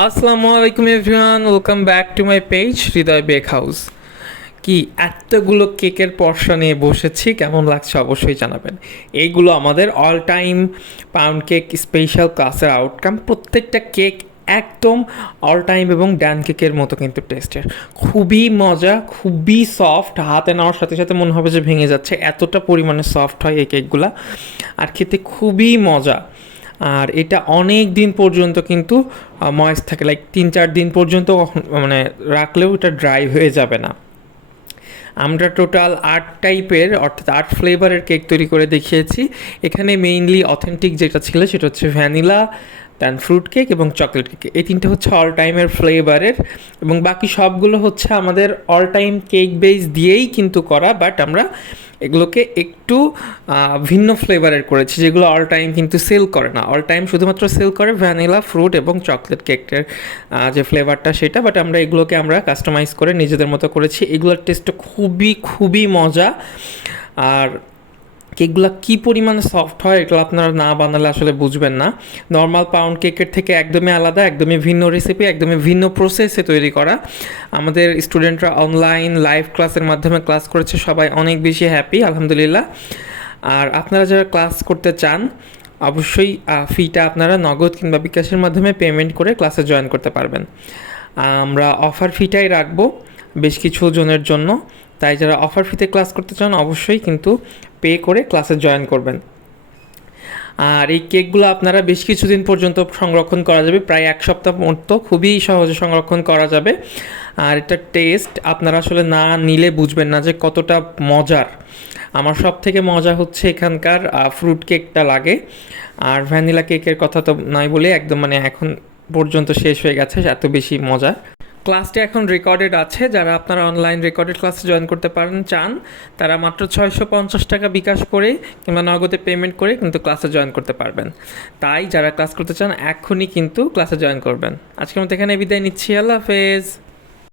আসসালামু আলাইকুম everyone, welcome back to my page Hridoy bake house. কি এতগুলো কেকের পর্ষা নিয়ে বসেছি, কেমন লাগছে অবশ্যই জানাবেন। এইগুলো আমাদের all time pound cake special ক্লাসের আউটকাম। প্রত্যেকটা কেক একদম অল টাইম এবং ড্যান কেকের মতো কিন্তু টেস্টের, খুবই মজা, খুবই সফট, হাতে নেওয়ার সাথে সাথে মনে হবে যে ভেঙে যাচ্ছে, এতটা পরিমাণে সফট হয় এই কেকগুলা, আর খেতে খুবই মজা। আর এটা অনেক দিন পর্যন্ত কিন্তু ময়েস্ট থাকে, লাইক 3-4 দিন পর্যন্ত মানে রাখলেও এটা ড্রাই হয়ে যাবে না। আমরা টোটাল 8 টাইপের অর্থাৎ 8 ফ্লেভারের কেক তৈরি করে দেখিয়েছি। এখানে মেইনলি অথেন্টিক যেটা ছিল সেটা হচ্ছে ভ্যানিলা, দেন ফ্রুট কেক এবং চকলেট কেক। এই তিনটে হচ্ছে অল টাইমের ফ্লেভারের, এবং বাকি সবগুলো হচ্ছে আমাদের অল টাইম কেক বেস দিয়েই কিন্তু করা, বাট আমরা এগুলোকে একটু ভিন্ন ফ্লেভারের করেছি, যেগুলো অল টাইম কিন্তু সেল করে না। অল টাইম শুধুমাত্র সেল করে ভ্যানিলা, ফ্রুট এবং চকলেট কেকের যে ফ্লেভারটা সেটা, বাট আমরা এগুলোকে কাস্টমাইজ করে নিজেদের মতো করেছি। এগুলোর টেস্টটা খুবই খুবই মজা। আর কেকগুলো কী পরিমাণে সফট হয় এগুলো আপনারা না বানালে আসলে বুঝবেন না। নর্মাল পাউন্ড কেকের থেকে একদমই আলাদা, একদমই ভিন্ন রেসিপি, একদমই ভিন্ন প্রসেসে তৈরি করা। আমাদের স্টুডেন্টরা অনলাইন লাইভ ক্লাসের মাধ্যমে ক্লাস করেছে, সবাই অনেক বেশি হ্যাপি আলহামদুলিল্লাহ। আর আপনারা যারা ক্লাস করতে চান অবশ্যই ফিটা আপনারা নগদ কিংবা বিকাশের মাধ্যমে পেমেন্ট করে ক্লাসে জয়েন করতে পারবেন। আমরা অফার ফিটাই রাখবো বেশ কিছু জনের জন্য, তাই যারা অফার ফিতে ক্লাস করতে চান অবশ্যই কিন্তু পে করে ক্লাসে জয়েন করবেন। আর এই কেকগুলো আপনারা বেশ কিছুদিন পর্যন্ত সংরক্ষণ করা যাবে, প্রায় 1 সপ্তাহ মতো খুবই সহজে সংরক্ষণ করা যাবে। আর এটা টেস্ট আপনারা আসলে না নিলে বুঝবেন না যে কতটা মজার। আমার সব থেকে মজা হচ্ছে এখানকার ফ্রুট কেকটা লাগে, আর ভ্যানিলা কেকের কথা তো নয় বলে একদম মানে এখন পর্যন্ত শেষ হয়ে গেছে, এত বেশি মজা। ক্লাসটি এখন রেকর্ডেড আছে, যারা আপনারা অনলাইন রেকর্ডেড ক্লাসে জয়েন করতে পারেন চান তারা মাত্র 650 টাকা বিকাশ করে কিংবা নগদে পেমেন্ট করে কিন্তু ক্লাসে জয়েন করতে পারবেন। তাই যারা ক্লাস করতে চান এখনই কিন্তু ক্লাসে জয়েন করবেন। আজকের মতো এখানে বিদায় নিচ্ছি, আল্লাহ হাফেজ।